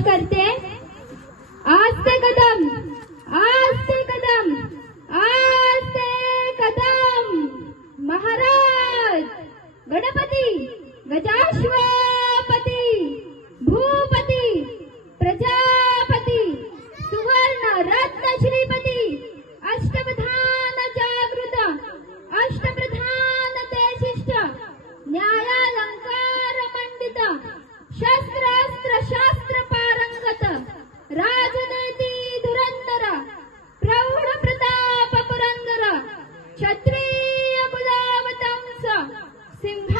पेश करते हैं। आस्ते कदम आस्ते कदम आस्ते कदम। महाराज, गणपति, गजाश्वपति, भूपति, प्रजापति, सुवर्ण रत्न श्रीपति sin